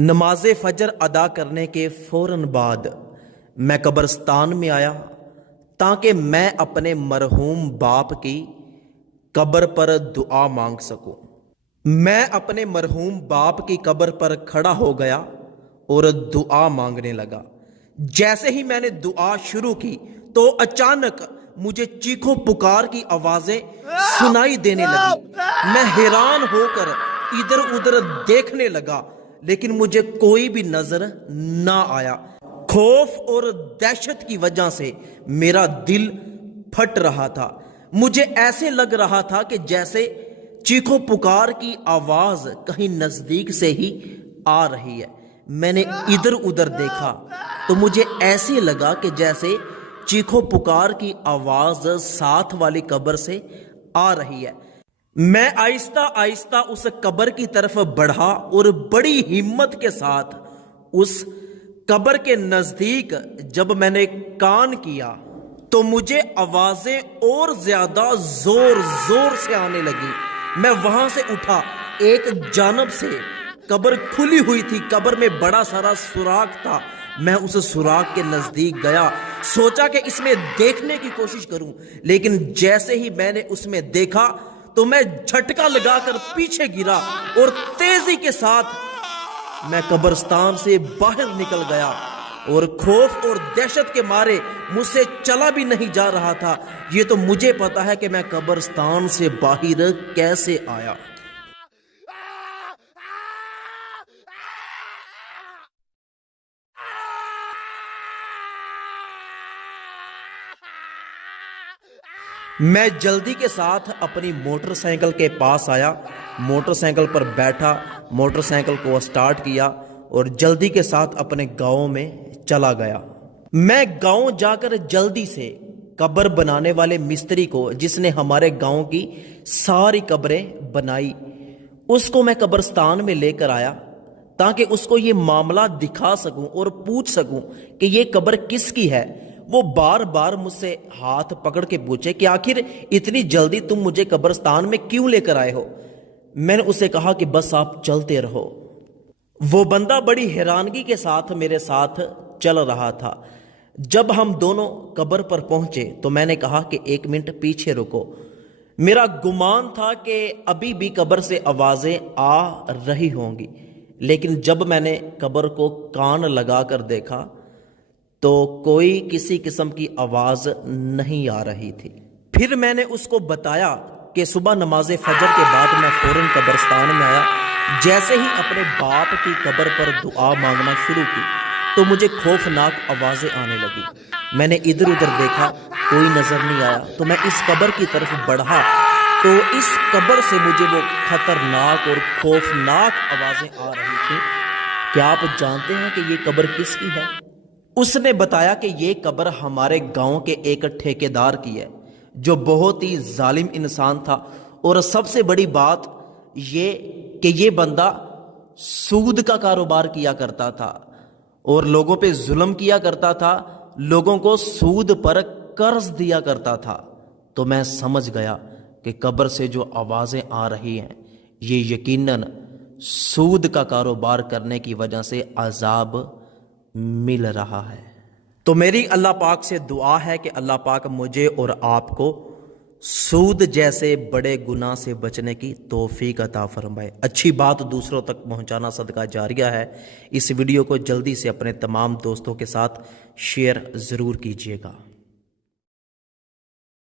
نماز فجر ادا کرنے کے فوراً بعد میں قبرستان میں آیا تاکہ میں اپنے مرحوم باپ کی قبر پر دعا مانگ سکوں۔ میں اپنے مرحوم باپ کی قبر پر کھڑا ہو گیا اور دعا مانگنے لگا۔ جیسے ہی میں نے دعا شروع کی تو اچانک مجھے چیخو پکار کی آوازیں سنائی دینے لگی۔ میں حیران ہو کر ادھر ادھر دیکھنے لگا لیکن مجھے کوئی بھی نظر نہ آیا۔ خوف اور دہشت کی وجہ سے میرا دل پھٹ رہا تھا۔ مجھے ایسے لگ رہا تھا کہ جیسے چیخو پکار کی آواز کہیں نزدیک سے ہی آ رہی ہے۔ میں نے ادھر ادھر دیکھا تو مجھے ایسے لگا کہ جیسے چیخو پکار کی آواز ساتھ والی قبر سے آ رہی ہے۔ میں آہستہ آہستہ اس قبر کی طرف بڑھا اور بڑی ہمت کے ساتھ اس قبر کے نزدیک جب میں نے کان کیا تو مجھے آوازیں اور زیادہ زور زور سے آنے لگی۔ میں وہاں سے اٹھا، ایک جانب سے قبر کھلی ہوئی تھی، قبر میں بڑا سارا سوراخ تھا۔ میں اس سوراخ کے نزدیک گیا، سوچا کہ اس میں دیکھنے کی کوشش کروں، لیکن جیسے ہی میں نے اس میں دیکھا تو میں جھٹکا لگا کر پیچھے گرا اور تیزی کے ساتھ میں قبرستان سے باہر نکل گیا اور خوف اور دہشت کے مارے مجھ سے چلا بھی نہیں جا رہا تھا۔ یہ تو مجھے پتا ہے کہ میں قبرستان سے باہر کیسے آیا۔ میں جلدی کے ساتھ اپنی موٹر سائیکل کے پاس آیا، موٹر سائیکل پر بیٹھا، موٹر سائیکل کو سٹارٹ کیا اور جلدی کے ساتھ اپنے گاؤں میں چلا گیا۔ میں گاؤں جا کر جلدی سے قبر بنانے والے مستری کو، جس نے ہمارے گاؤں کی ساری قبریں بنائی، اس کو میں قبرستان میں لے کر آیا تاکہ اس کو یہ معاملہ دکھا سکوں اور پوچھ سکوں کہ یہ قبر کس کی ہے۔ وہ بار بار مجھ سے ہاتھ پکڑ کے پوچھے کہ آخر اتنی جلدی تم مجھے قبرستان میں کیوں لے کر آئے ہو؟ میں نے اسے کہا کہ بس آپ چلتے رہو۔ وہ بندہ بڑی حیرانگی کے ساتھ میرے ساتھ چل رہا تھا۔ جب ہم دونوں قبر پر پہنچے تو میں نے کہا کہ 1 منٹ پیچھے رکو۔ میرا گمان تھا کہ ابھی بھی قبر سے آوازیں آ رہی ہوں گی، لیکن جب میں نے قبر کو کان لگا کر دیکھا تو کوئی کسی قسم کی آواز نہیں آ رہی تھی۔ پھر میں نے اس کو بتایا کہ صبح نماز فجر کے بعد میں فوراً قبرستان میں آیا۔ جیسے ہی اپنے باپ کی قبر پر دعا مانگنا شروع کی تو مجھے خوفناک آوازیں آنے لگی۔ میں نے ادھر ادھر دیکھا، کوئی نظر نہیں آیا تو میں اس قبر کی طرف بڑھا تو اس قبر سے مجھے وہ خطرناک اور خوفناک آوازیں آ رہی تھیں۔ کیا آپ جانتے ہیں کہ یہ قبر کس کی ہے؟ اس نے بتایا کہ یہ قبر ہمارے گاؤں کے ایک ٹھیکیدار کی ہے جو بہت ہی ظالم انسان تھا، اور سب سے بڑی بات یہ کہ یہ بندہ سود کا کاروبار کیا کرتا تھا اور لوگوں پہ ظلم کیا کرتا تھا، لوگوں کو سود پر قرض دیا کرتا تھا۔ تو میں سمجھ گیا کہ قبر سے جو آوازیں آ رہی ہیں یہ یقیناً سود کا کاروبار کرنے کی وجہ سے عذاب مل رہا ہے۔ تو میری اللہ پاک سے دعا ہے کہ اللہ پاک مجھے اور آپ کو سود جیسے بڑے گناہ سے بچنے کی توفیق عطا فرمائے۔ اچھی بات دوسروں تک پہنچانا صدقہ جاریہ ہے۔ اس ویڈیو کو جلدی سے اپنے تمام دوستوں کے ساتھ شیئر ضرور کیجیے گا۔